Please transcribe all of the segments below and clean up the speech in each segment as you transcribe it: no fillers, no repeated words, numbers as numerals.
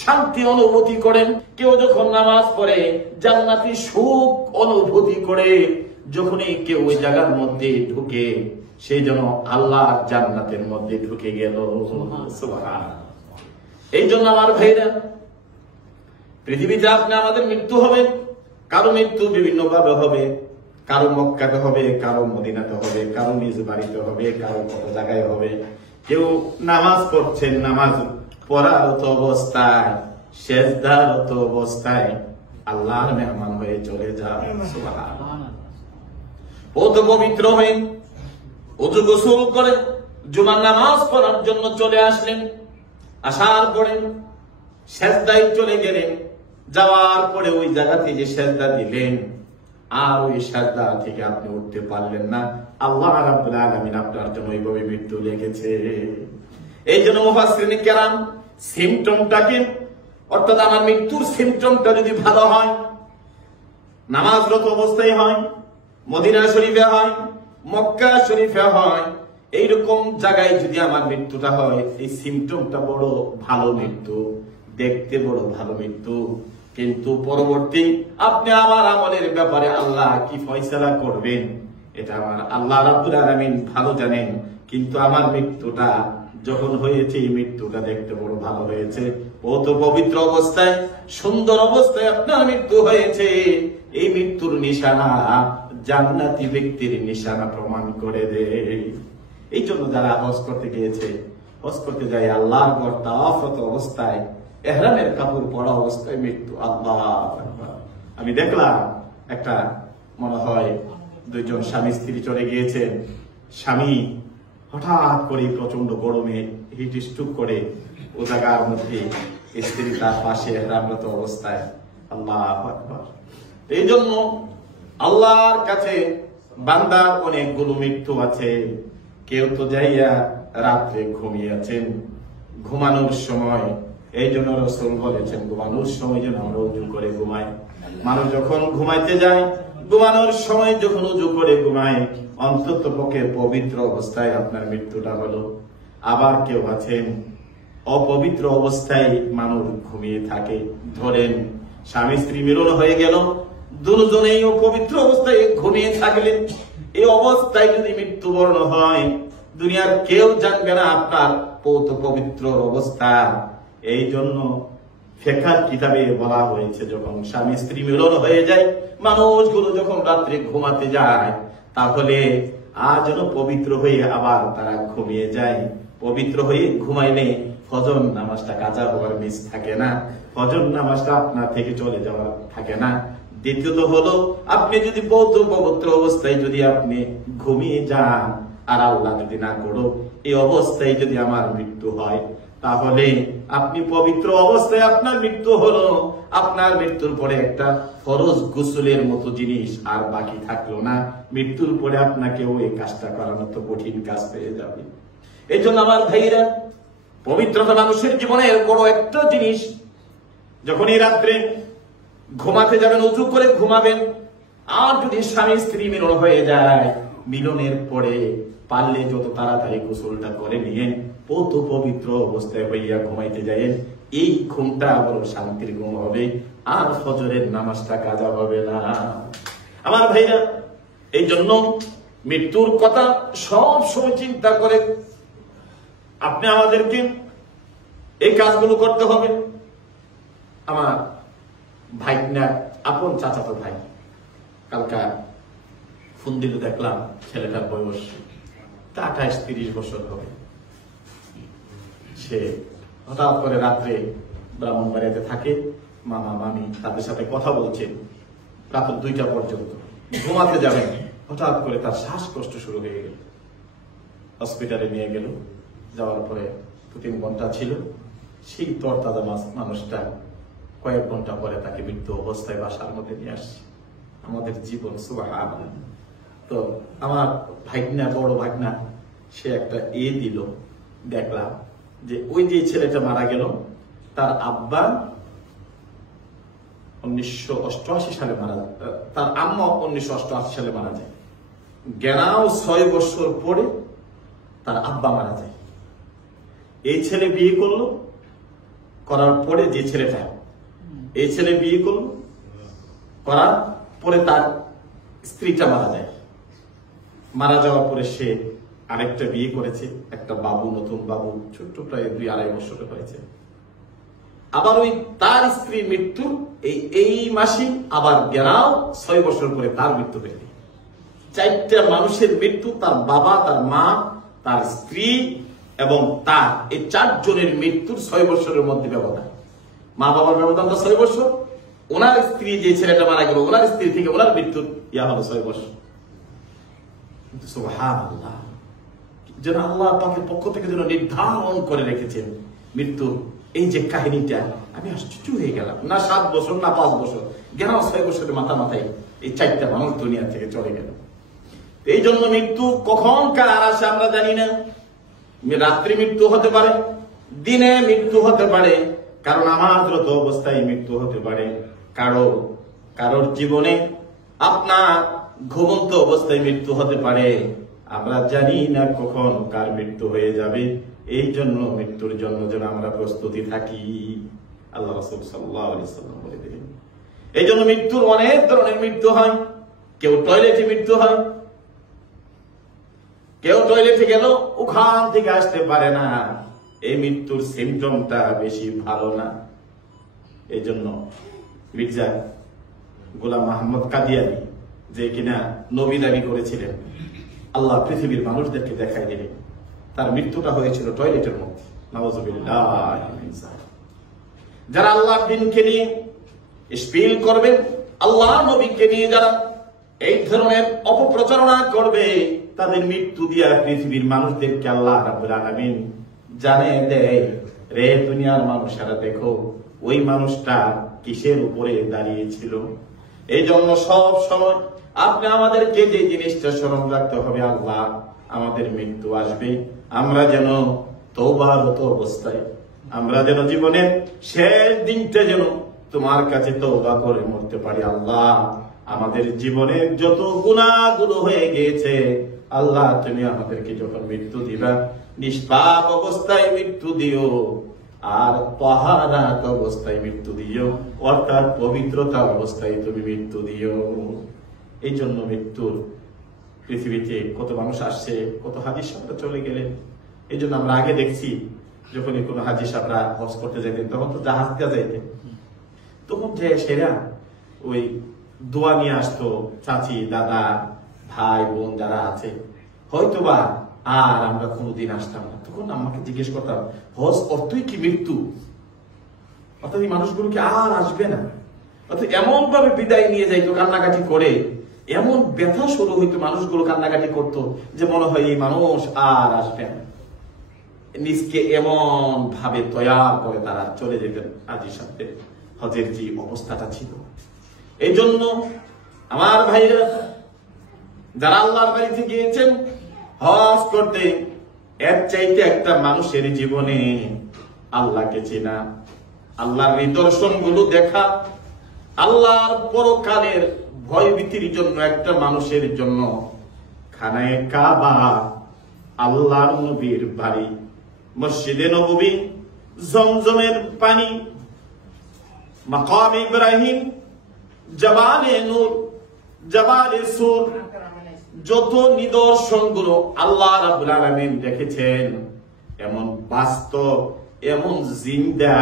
শান্তি অনুভূতি করেন। কেউ যখন নামাজ পড়ে জান্নাতি সুখ অনুভূতি করে। যখনই কেউ ওই জায়গার মধ্যে ঢুকে সেই জন্য আল্লাহ জান্নাতের মধ্যে ঢুকে গেল। সুবহানাল্লাহ। এই জন্য আমার ভাইরা, পৃথিবীতে আপনি আমাদের মৃত্যু হবে। কারো মৃত্যু বিভিন্ন ভাবে হবে, কারো মক্কাতে হবে, কারো মদিনাতে হবে, কারো নিজ বাড়িতে হবে, কারো কত জায়গায় হবে। কেউ নামাজ পড়ছেন, নামাজ পড়ারত অবস্থায়, সেজদারত অবস্থায় আল্লাহর মেহমান হয়ে চলে যায়। সুবহানাল্লাহ। বহুত পবিত্র হয়ে ওযু গোসল করে জুমার নামাজ পড়ার জন্য চলে আসলেন। আসার পরে সেজদায় চলে গেলেন। যাওয়ার পরে ওই জায়গাতে যে সেজদা দিলেন, আর ওই সেজদা থেকে আপনি উঠতে পারলেন না। আল্লাহ রাব্বুল আলামিন আপনার জন্য এইভাবে মৃত্যু লিখেছে। এই জন্য মুফাসসিরিন কেরাম সিমটমটাকে, অর্থাৎ আমার মৃত্যুর সিমটমটা যদি ভালো হয়, নামাজরত অবস্থায় হয়, মদিনা শরীফে হয়, মক্কা শরীফে হয়, এইরকম জায়গায় যদি আমার মৃত্যুটা হয়, এই সিমটমটা বড় ভালো মৃত্যু, দেখতে বড় ভালো মৃত্যু। কিন্তু পরবর্তী আপনি আমার আমলের ব্যাপারে আল্লাহ কি ফয়সালা করবেন এটা আমার আল্লাহ রাব্বুল আলামিন ভালো জানেন। কিন্তু আমার মৃত্যুটা যখন হয়েছে, এই মৃত্যুটা দেখতে বড় ভালো হয়েছে। ও তো পবিত্র অবস্থায়, সুন্দর অবস্থায় আপনার মৃত্যু হয়েছে। এই মৃত্যুর নিশানা জান্নাতি ব্যক্তির নিশানা প্রমাণ করে দেয়। এই জন্য যারা হজ করতে গিয়েছে, হজ করতে যায় আল্লাহর ঘর তাওয়াফরত অবস্থায়, ইহরামের কাপড় পরা অবস্থায় মৃত্যু। আল্লাহু আকবার। আমি দেখলাম একটা, মনে হয় দুইজন স্বামী স্ত্রী চলে গিয়েছেন। স্বামী হঠাৎ করে প্রচন্ড গরমে হিট স্ট্রোক করে ও জায়গার মধ্যে, স্ত্রী তার পাশে ইহরামরত অবস্থায়। আল্লাহু আকবার। এই জন্য আল্লাহর কাছে বান্দার অনেকগুলো মৃত্যু আছে। কেউ তো যাইয়া রাত্রে ঘুমিয়ে আছেন, ঘুমানোর সময়, এই জন্য রাসূল বলেছেন ঘুমানোর সময় যেন আমরা ওযু করে ঘুমাই। মানুষ যখন ঘুমাইতে যায়, ঘুমানোর সময় যখন ওযু করে ঘুমায়, অন্তত পক্ষে পবিত্র অবস্থায় আপনার মৃত্যুটা হলো। আবার কেউ আছেন অপবিত্র অবস্থায় মানুষ ঘুমিয়ে থাকে। ধরেন স্বামী স্ত্রী মিলন হয়ে গেল, দুজনেই অপবিত্র অবস্থায় ঘুমিয়ে থাকলেন। এই অবস্থায় যদি মৃত্যুবরণ হয়, দুনিয়ার কেউ জানবে না আপনার পবিত্র অবস্থা। এই জন্য ফিকহ কিতাবে বলা হয়েছে, যখন স্বামী স্ত্রী মিলন হয়ে যায়, মানুষগুলো যখন রাত্রে ঘুমাতে যায়, তাহলে আর যেন পবিত্র হয়ে আবার তারা ঘুমিয়ে যায়। পবিত্র হয়ে ঘুমাইলে ফজর নামাজটা কাজা হওয়ার মিস থাকে না, ফজর নামাজটা আপনার থেকে চলে যাওয়ার থাকে না। দ্বিতীয়ত হলো, আপনি যদি পবিত্র অবস্থায় যদি আপনি ঘুমিয়ে যান, আর আল্লাহ যদি না করো এই অবস্থায় যদি আমার মৃত্যু হয়, তাহলে আপনি পবিত্র অবস্থায় আপনার মৃত্যু হলো, আপনার মৃত্যুর পরে একটা ফরজ গোসলের মতো জিনিস আর বাকি থাকলো না। মৃত্যুর পরে আপনাকে ওই কাজটা করানো তো কঠিন কাজ পেয়ে যাবে। এই জন্য আমার ভাইরা, পবিত্রতা মানুষের জীবনের বড় একটা জিনিস। যখনই রাত্রে ঘুমাতে যাবেন, উযু করে ঘুমাবেন। আর যদি স্বামী স্ত্রী মিলন হয়ে যায়, মিলনের পরে পারলে যত তাড়াতাড়ি গোসলটা করে নিয়ে পবিত্র অবস্থায় হইয়া ঘুমাইতে যায়, এই ঘুমটা বড় শান্তির ঘুম হবে, আর ফজরের নামাজটা কাজা হবে না। আমার ভাইরা, এই জন্য মৃত্যুর কথা সব সময় চিন্তা করে আপনি আমাদেরকে এই কাজগুলো করতে হবে। আমার ভাইনা, আপন চাচাতো ভাই, কালকা ফোন দিল, দেখলাম ছেলেটার বয়স 28-30 বছর হবে। সে হঠাৎ করে রাত্রে ব্রাহ্মণবাড়িয়াতে থাকে, মামা মামি তাদের সাথে কথা বলছেন রাত 2টা পর্যন্ত, ঘুমাতে যাবেন, হঠাৎ করে তার শ্বাসকষ্ট শুরু হয়ে গেল। হসপিটালে নিয়ে গেল, যাওয়ার পরে 2-3 ঘন্টা ছিল। সেই তরতাজা মানুষটা কয়েক ঘন্টা পরে তাকে মৃত্যু অবস্থায় বাসার মধ্যে নিয়ে আসছে। আমাদের জীবন সুবহানাল্লাহ। তো আমার ভাগনা, বড় ভাগনা, সে একটা দিল, দেখলাম যে ওই যে ছেলেটা মারা গেল, তার আব্বা 1988 সালে মারা যায়, তার আম্মা 1988 সালে মারা যায়। গেনাও 6 বছর পরে তার আব্বা মারা যায়। এই ছেলে বিয়ে করলো, করার পরে যে ছেলেটা, এই ছেলে বিয়ে করলো, করার পরে তার স্ত্রীটা মারা যায়। মারা যাওয়ার পরে সে আরেকটা বিয়ে করেছে, একটা বাবু, নতুন বাবু, ছোট্ট প্রায় 2-2.5 বছরের হয়েছে। আবার ওই তার স্ত্রীর মৃত্যু এই মাসে আবার গেরাও 6 বছর পরে তার মৃত্যু হয়েছে। 4টা মানুষের মৃত্যু, তার বাবা, তার মা, তার স্ত্রী এবং তার, এই 4 জনের মৃত্যুর 6 বছরের মধ্যে ব্যবধান। মা বাবার ব্যবধানটা 6 বছর, ওনার স্ত্রী যে ছেলেটা মারা গেল, ওনার স্ত্রী থেকে ওনার মৃত্যুর হলো 6 বছর। সুবহানাল্লাহ, যেন আল্লাহ পাকের পক্ষ থেকে যেন নির্ধারণ করে রেখেছেন মৃত্যুর এই যে কাহিনীটা। আমি আশ্চর্য হয়ে গেলাম, না 7 বছর না 5 বছর, গেল 6 বছরের মাথায় এই 4টা মানুষ দুনিয়া থেকে চলে গেল। এই জন্য মৃত্যু কখন কার আসে আমরা জানি না। রাত্রি মৃত্যু হতে পারে, দিনে মৃত্যু হতে পারে, কারণ আমানত অবস্থায় মৃত্যু হতে পারে, কারোর জীবনে আপনার ঘুমন্ত অবস্থায় মৃত্যু হতে পারে। আমরা জানি না কখন কার মৃত্যু হয়ে যাবে। এই জন্য মৃত্যুর জন্য যেন আমরা প্রস্তুতি থাকি, আল্লাহ রাসূল সাল্লাল্লাহু আলাইহি ওয়াসাল্লাম বলে দিলেন। এই জন্য মৃত্যুর অনেক ধরনের মৃত্যু হয়। কেউ টয়লেটে মৃত্যু হয়, কেউ টয়লেটে গেল ওখান থেকে আসতে পারে না, এই মৃত্যুর সিমটমটা বেশি ভালো না। এই জন্য মির্জা গোলাম মাহমুদ কাদিয়ানী, যে কিনা নবী দাবি করেছিলেন, আল্লাহ পৃথিবীর মানুষদেরকে দেখাই দিলেন, তার মৃত্যুটা হয়েছিল টয়লেটের মধ্যে। নাউযুবিল্লাহ। যারা আল্লাহর দ্বীনকে নিয়ে স্পিল করবেন, আল্লাহ নবীকে নিয়ে যারা এই ধরনের অপপ্রচারণা করবে, তাদের মৃত্যু দিয়া পৃথিবীর মানুষদেরকে আল্লাহ রাব্বুল আলামিন জানিয়ে দেয়, রে দুনিয়ার মানুষেরা দেখো ওই মানুষটা কিসের উপরে দাঁড়িয়েছিল। এই জন্য সব সময় আপনি আমাদেরকে যে জিনিসটা স্মরণ রাখতে হবে, আল্লাহ আমাদের মৃত্যু আসবে, আমরা যেন তওবারত অবস্থায়, আমরা যেন জীবনের শেষ দিনটা যেন তোমার কাছে তওবা করে মরতে পারি। আল্লাহ আমাদের জীবনের যত গুনাহগুলো হয়ে গিয়েছে, আল্লাহ তুমি আমাদেরকে যখন মৃত্যু দিবা, নিষ্পাপ অবস্থায় মৃত্যু দিও, আর তাহারাত অবস্থায় মৃত্যু দিও, অর্থাৎ পবিত্রতা অবস্থায় তুমি মৃত্যু দিও। এই জন্য মৃত্যুর পৃথিবীতে কত মানুষ আসছে, কত হাজী সাহেবরা চলে গেলেন। এই জন্য আমরা আগে দেখছি, যখনই কোনো হাজী সাহেবরা হজ করতে যাইতেন, তখন তো জাহাজ দিয়ে যাইতেন, তখন যে সেরা ওই দোয়া নিয়ে আসতো, চাচি, দাদা, ভাই, বোন যারা আছে, হয়তোবা আর আমরা কোনোদিন আসতাম না। তখন আমাকে জিজ্ঞেস করতাম, হজ অর্থই কি মৃত্যু? অর্থাৎ এই মানুষগুলোকে আর আসবে না। অর্থাৎ এমন ভাবে বিদায় নিয়ে যাইতো কান্নাকাটি করে, এমন ব্যথা শুরু হইতো, মানুষগুলো কান্নাকাটি করতো যে মনে হয় এই মানুষ আর আসবে না। নিজকে এমন ভাবে তৈয়ার করে তারা চলে যেতেন হাজী সাহেবদের হজের যে অবস্থাটা ছিল। এই জন্য আমার ভাইরা যারা আল্লাহর বাড়িতে গিয়েছেন হজ করতে, এর চাইতে একটা মানুষের জীবনে আল্লাহকে চেনা, আল্লাহর নিদর্শন গুলো দেখা, আল্লাহর পরকালের ভয়ভীতির জন্য একটা মানুষের জন্য খানায়ে কাবা, আল্লাহর নবীর বাড়ি, মসজিদে নববী, জমজমের পানি, মাকাম ইব্রাহিম, জাবালে নূর, জাবালে সুর, যত নিদর্শন গুলো আল্লাহ রাব্বুল আলামিন রেখেছেন, এমন বাস্তব, এমন জিন্দা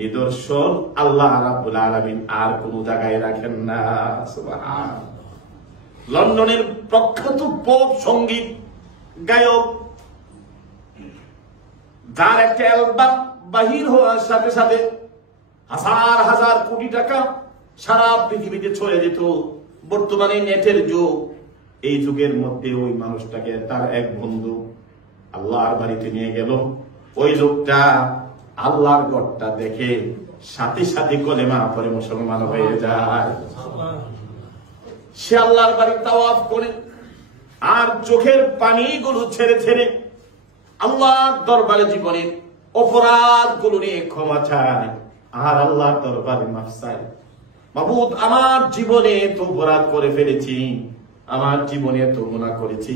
নিদর্শন আল্লাহ রাব্বুল আলামিন আর কোন জায়গায় রাখেন না। সুবহানাল্লাহ। লন্ডনের প্রখ্যাত পপ সঙ্গীত গায়ক, যার একটা অ্যালবাম বাহির হওয়ার সাথে সাথে হাজার হাজার কোটি টাকা সারা পৃথিবীতে ছড়িয়ে যেত। বর্তমানে নেটের যুগ, এই যুগের মধ্যে ওই মানুষটাকে তার এক বন্ধু আল্লাহর বাড়িতে নিয়ে গেল। ওই লোকটা আল্লাহর ঘরটা দেখে সাথে সাথে কলেমা পড়ে মুসলমান হয়ে যায়। সে আল্লাহর বাড়ি তাওয়াফ করে আর চোখের পানিগুলো ছেড়ে ছেড়ে আল্লাহর দরবারে জীবনের অপরাধ গুলো নিয়ে ক্ষমা চায় আর আল্লাহর দরবারে মাফ চায়। মাবুদ, আমার জীবনে তো অপরাধ করে ফেলেছি, আমার জীবনে তো গুনাহ করেছি,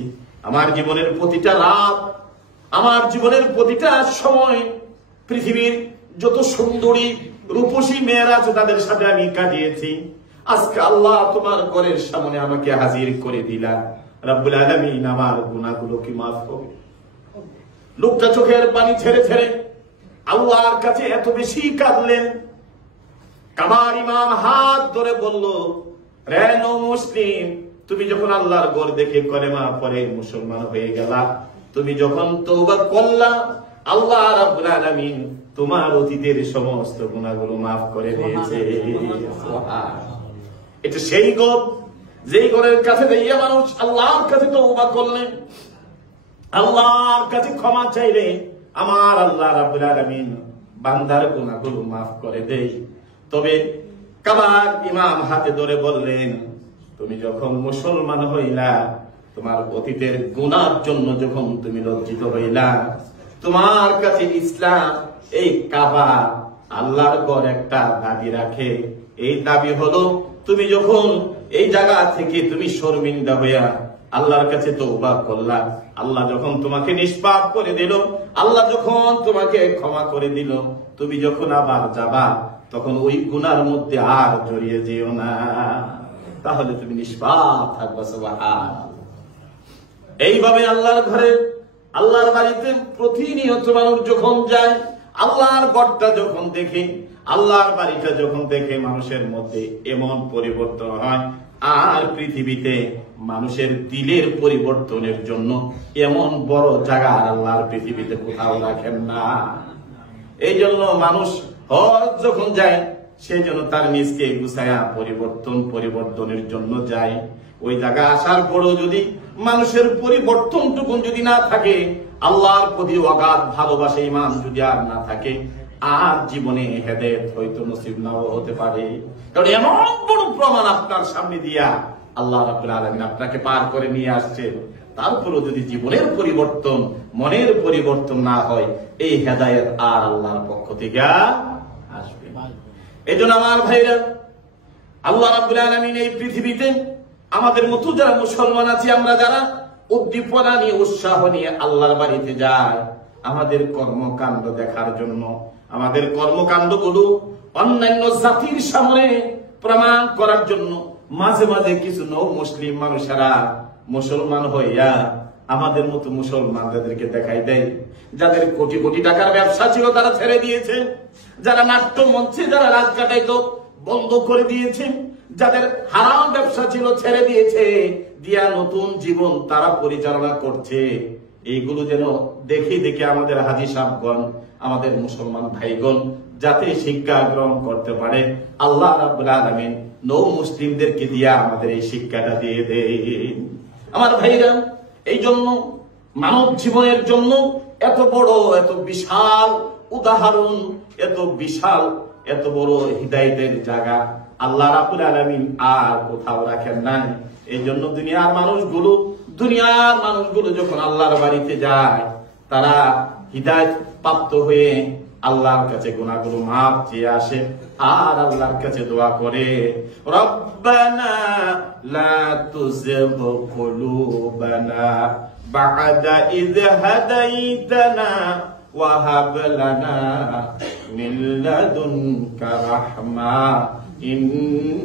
আমার জীবনের প্রতিটা রাত, আমার জীবনের প্রতিটা সময় পৃথিবীর যত সুন্দরী রূপসী মেয়েরা আছে তাদের সাথে আমি কাটিয়েছি, আজকে আল্লাহ তোমার ঘরের সামনে আমাকে হাজির করে দিলা, রব্বুল আলামিন আমার গুনাহগুলো কি মাফ করবে? লোকটা চোখের পানি ছেড়ে ছেড়ে আল্লাহর কাছে এত বেশি কাঁদলেন। কাবার ইমাম হাত ধরে বলল, রে মুসলিম, তুমি যখন আল্লাহর ঘর দেখে কলেমা পড়ে মুসলমান হয়ে গেলা, তুমি যখন তওবা করলা, আল্লাহ রাব্বুল আলামিন তোমার অতীতের সমস্ত গুনাহগুলো মাফ করে দিয়েছে। এটা সেই ঘর, যেই ঘরের কাছে দাঁড়িয়ে মানুষ আল্লাহর কাছে তওবা করলেন, আল্লাহর কাছে ক্ষমা চাইলে আমার আল্লাহ রাব্বুল আলামিন বান্দার গুনাহগুলো মাফ করে দেয়। তবে কাবার ইমাম হাতে ধরে বললেন, তুমি যখন মুসলমান হইলা, তোমার অতীতের গুনার জন্য যখন তুমি লজ্জিত হইলা, তোমার কাছে ইসলাম এই কাবা আল্লাহর ঘর একটা দাবি রাখে। এই দাবি হলো, তুমি যখন এই জায়গা থেকে তুমি শর্মিন্দা হইয়া আল্লাহর কাছে তওবা করলা, আল্লাহ যখন তোমাকে নিষ্পাপ করে দিল, আল্লাহ যখন তোমাকে ক্ষমা করে দিল, তুমি যখন আবার যাবা তখন ওই গুনার মধ্যে আর জড়িয়ে যেও না, তাহলে তুমি নিষ্পাপ থাকবা। সুবহানাল্লাহ। এইভাবে আল্লাহর ঘরে, আল্লাহর বাড়িতে প্রতিনিয়ত মানুষ যখন যায়, আল্লাহর ঘরটা যখন দেখে, আল্লাহর বাড়িটা যখন দেখে, মানুষের মধ্যে এমন পরিবর্তন হয়। আর পৃথিবীতে মানুষের দিলের পরিবর্তনের জন্য এমন বড় জায়গা আল্লাহর পৃথিবীতে কোথাও রাখেন না। এই জন্য মানুষ হজ যখন যায়, সেই জন্য তার নিজকে গুছায়া পরিবর্তনের জন্য যায়। ওই জায়গা আসার পরও যদি মানুষের পরিবর্তনটুকু যদি না থাকে, আল্লাহর প্রতি অগাধ ভালোবাসা ঈমান যদি আর না থাকে, আর জীবনে হেদায়েত হয়তো নসিব নাও হতে পারে। কারণ এমন বড় প্রমাণ আপনার সামনে দিয়া আল্লাহ রাব্বুল আলামিন আপনাকে পার করে নিয়ে আসছে, তারপরও যদি জীবনের পরিবর্তন, মনের পরিবর্তন না হয়, এই হেদায়েত আর আল্লাহর পক্ষ থেকে আসবে না। এই জন্য আমার ভাইরা, আল্লাহ রাব্বুল আলামিন এই পৃথিবীতে আমাদের মতো যারা মুসলমান আছি, আমরা যারা উদ্দীপনা নিয়ে, উৎসাহ নিয়ে আল্লাহর বাড়িতে যাই, আমাদের কর্মকাণ্ড দেখার জন্য, আমাদের কর্মকাণ্ডগুলো অন্যান্য জাতির সামনে প্রমাণ করার জন্য মাঝে মাঝে কিছু নও মুসলিম মানুষেরা মুসলমান হইয়া আমাদের মতো মুসলমানদেরকে দেখাই দেয়। যাদের কোটি কোটি টাকার ব্যবসা ছিল তারা ছেড়ে দিয়েছে, যারা নাট্য মঞ্চে যারা রাত কাটাইতো বন্ধ করে দিয়েছে, যাদের হারাম ব্যবসা ছিল ছেড়ে দিয়েছে, দিয়া নতুন জীবন তারা পরিচালনা করছে। এইগুলো যেন দেখে দেখে আমাদের হাজী সাহেবগণ, আমাদের মুসলমান ভাইগণ যাতে শিক্ষা গ্রহণ করতে পারে, আল্লাহ রাব্বুল আলামিন নৌ মুসলিমদেরকে দিয়া আমাদের এই শিক্ষাটা দিয়ে দেন। আমার ভাইরা, এই জন্য মানব জীবনের জন্য এত বড়, এত বিশাল উদাহরণ, এত বিশাল, এত বড় হিদায়াতের জায়গা আল্লাহ রাব্বুল আলামিন আর কোথাও রাখেন নাই। এই জন্য দুনিয়ার মানুষগুলো যখন আল্লাহর বাড়িতে যায়, তারা হিদায়াত প্রাপ্ত হয়ে আল্লাহর কাছে গুনাহগুলো মাফ চেয়ে আসে, আর আল্লাহর কাছে দোয়া করে, রব্বানা লা তুযিগ কুলুবানা বা'দা ইয হাদাইতানা ওয়া হাব লানা মিন লাদুনকা রাহমা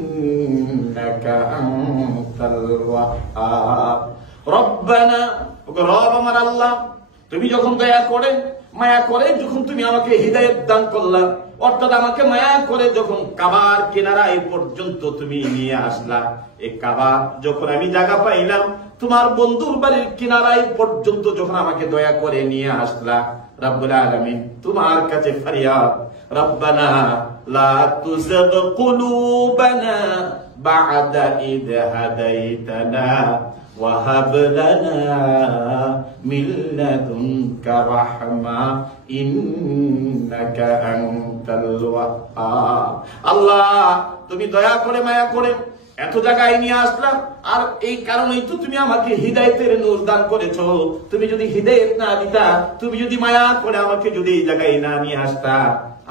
ইন্নাকা আনতাল ওয়াহ্হাব। রব্বানা, রব আমার আল্লাহ, তুমি যখন দয়া করে, মায়া করে যখন তুমি আমাকে হিদায়াত দান করলা, অর্থাৎ আমাকে মায়া করে যখন কাবার কিনারায় পর্যন্ত তুমি নিয়ে আসলা, এই কাবা যখন আমি জায়গা পাইলাম, তোমার বন্ধুর বাড়ির কিনারায় পর্যন্ত যখন আমাকে দয়া করে নিয়ে আসলা, রব্বুল আলামিন তোমার কাছে ফরিয়াদ, রব্বানা লা তুযিগ কুলুবানা বা'দা ইয হাদাইতানা ওয়া হাব লানা মিন লাদুনকা রাহমা ইন্নাকা আনতাল ওয়াহ্হাব। আল্লাহ, তুমি দয়া করে মায়া করে এত জায়গায় নিয়ে আসলাম, আর এই কারণেই তো তুমি আমাকে হিদায়াতের নূর দান করেছো। তুমি যদি হিদায়াত না দিতা, তুমি যদি মায়া করে আমাকে যদি এই জায়গায় না নিয়ে আসতা,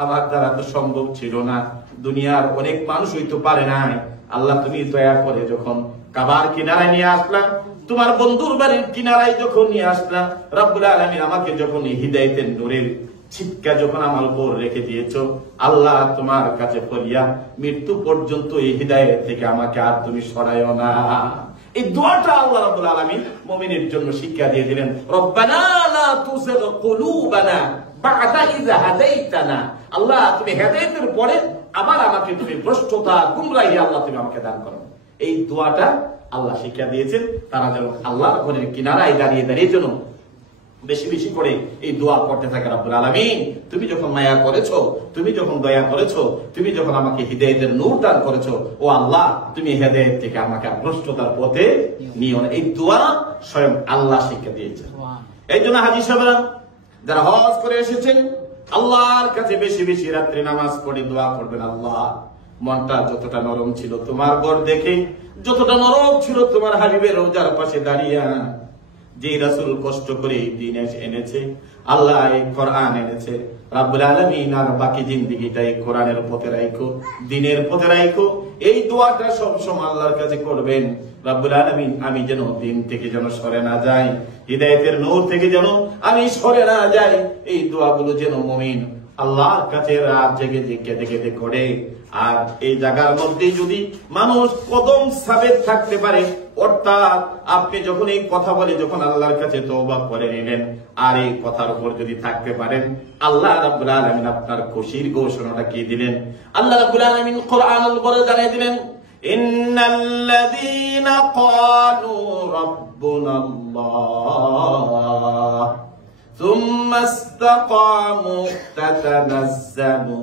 আমার দ্বারা তো সম্ভব ছিল না। দুনিয়ার অনেক মানুষ হইতে পারে নাই। আল্লাহ, তুমি দয়া করে যখন কাবার কিনারায় নিয়ে আসলাম, তোমার বন্ধুর বাড়ির কিনারায় যখন নিয়ে আসলাম, রব্বুল আলামিন আমাকে যখন হিদায়াতের নূরের ছিটকা যখন আমার উপর রেখে দিয়েছো, আল্লাহ তোমার কাছে ফরিয়াদ, মৃত্যু পর্যন্ত এই হিদায়াত থেকে আমাকে আর তুমি সরাইও না। এই দোয়াটা আল্লাহ রাব্বুল আলামিন মুমিনের জন্য শিক্ষা দিয়ে দিলেন। রব্বানা লা তুযিগ কুলুবানা বা'দা ইয হাদাইতানা। আল্লাহ তুমি হেদায়েতের পরে আবার আমাকে তুমি ভ্রষ্টতা, গুমরাহি আল্লাহ তুমি আমাকে দান করো। এই দোয়াটা আল্লাহ শিক্ষা দিয়েছেন। তারা যেন আল্লাহর ঘরের কিনারায় দাঁড়িয়ে দাঁড়িয়ে যেন বেশি বেশি করে এই দোয়া করতে থাকে, রব্বুল আলামিন তুমি যখন মায়া করেছো, তুমি যখন দয়া করেছো, তুমি যখন আমাকে হিদায়াতের নূর দান করেছো, ও আল্লাহ তুমি হিদায়াত থেকে আমাকে ভ্রষ্টতার পথে নিও না। এই দোয়া স্বয়ং আল্লাহ শিক্ষা দিয়েছেন। এই জন্য হাজী সাহেবরা যারা হজ করে এসেছেন, আল্লাহর কাছে বেশি বেশি রাত্রে নামাজ পড়ে দোয়া করবেন। আল্লাহ মনটা যতটা নরম ছিল তোমার ঘর দেখে, যতটা নরম ছিল তোমার হাবিবের রওজার পাশে দাঁড়িয়ে, যে রাসূল কষ্ট করে এই দিন এনেছে, আল্লাহ এই কোরআন এনেছে, রব্বুল আলামিন আর বাকি জিন্দেগিটা এই কোরআনের পথে রাখো, দ্বীনের পথে রাখো। এই দোয়াটা সব সময় আল্লাহর কাছে করবেন, রব্বুল আলামিন আমি যেন দ্বীন থেকে যেন সরে না যাই, হিদায়াতের নূর থেকে যেন আমি সরে না যাই। এই দোয়াগুলো যেন মুমিন আল্লাহর কাছে রাত জেগে কেঁদে কেঁদে করে। আর এই জায়গার মধ্যে যদি মানুষ কদম সাবেত থাকতে পারে, অর্থাৎ আপনি যখন এই কথা বলে যখন আল্লাহর কাছে তওবা করে নিলেন আর এই কথার উপর যদি থাকতে পারেন, আল্লাহ রাব্বুল আলামিন আপনার খুশির ঘোষণাটা কি দিলেন? আল্লাহ রাব্বুল আলামিন কোরআনুল বলে জানিয়ে দিলেন, ইন্নাল্লাযীনা ক্বালু রাব্বুনাল্লাহ সুম্মা ইসতাকামু তাতানাজ্জালু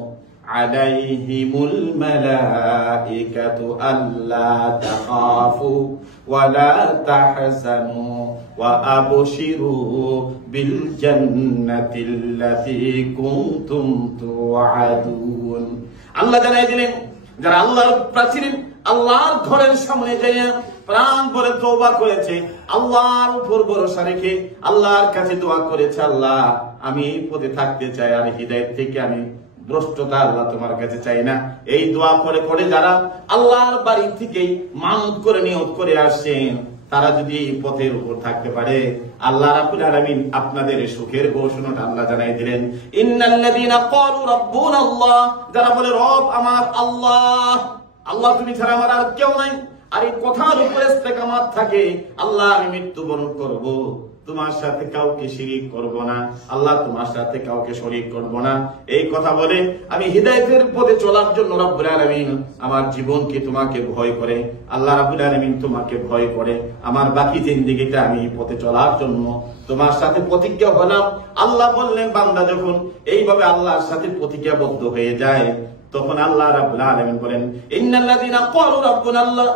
আলাইহিমুল মালাইকাতু আল্লা তাখাফু ওয়া লা তাহজানু ওয়া আবশিরু বিল জান্নাতিল্লাতী কুনতুম তুআদুন। আল্লাহ জানাই দিলেন, যারা আল্লাহর প্রাচীর, আল্লাহর ঘরের সামনে যাইয়া প্রাণ ভরে তওবা করেছে, আল্লাহর উপর ভরসা রেখে আল্লাহর কাছে দোয়া করেছে, আল্লাহ আমি এই পথে থাকতে চাই আর হিদায়াত থেকে আমি ভ্রষ্টতা আল্লাহ তোমার কাছে চাই না। এই দোয়া করে করে যারা আল্লাহর বাড়ি থেকেই মানত করে নিয়ত করে আসছেন, তারা যদি এই পথের উপর থাকতে পারে, আল্লাহ রাব্বুল আলামিন আপনাদের সুখের ঘোষণাটা আল্লাহ জানাই দিলেন। ইন্নাল্লাযীনা ক্বালু রাব্বুনাল্লাহ, যারা বলে রব আমার আল্লাহ, আল্লাহ তুমি ছাড়া আমার আর কেউ নাই, আর এই কথার উপরে ইস্তেকামাত থাকে, আল্লাহ আমি মৃত্যুবরণ করব, তোমার সাথে কাউকে শিরিক করব না, আল্লাহ তোমার সাথে কাউকে শরীক করব না, এই কথা বলে আমি হিদায়াতের পথে চলার জন্য রব্বুল আলামিন আমার জীবনকে তোমাকে ভয় করে, আল্লাহ রাব্বুল আলামিন তোমাকে ভয় করে, আমার বাকি জিন্দেগিটা আমি এই পথে চলার জন্য তোমার সাথে প্রতিজ্ঞা হলাম। আল্লাহ বললেন, বান্দা যখন এইভাবে আল্লাহর সাথে প্রতিজ্ঞাবদ্ধ হয়ে যায়, তখন আল্লাহ রাব্বুল আলামিন বলেন, ইন্নাল্লাযীনা ক্বালু রাব্বুনাল্লাহ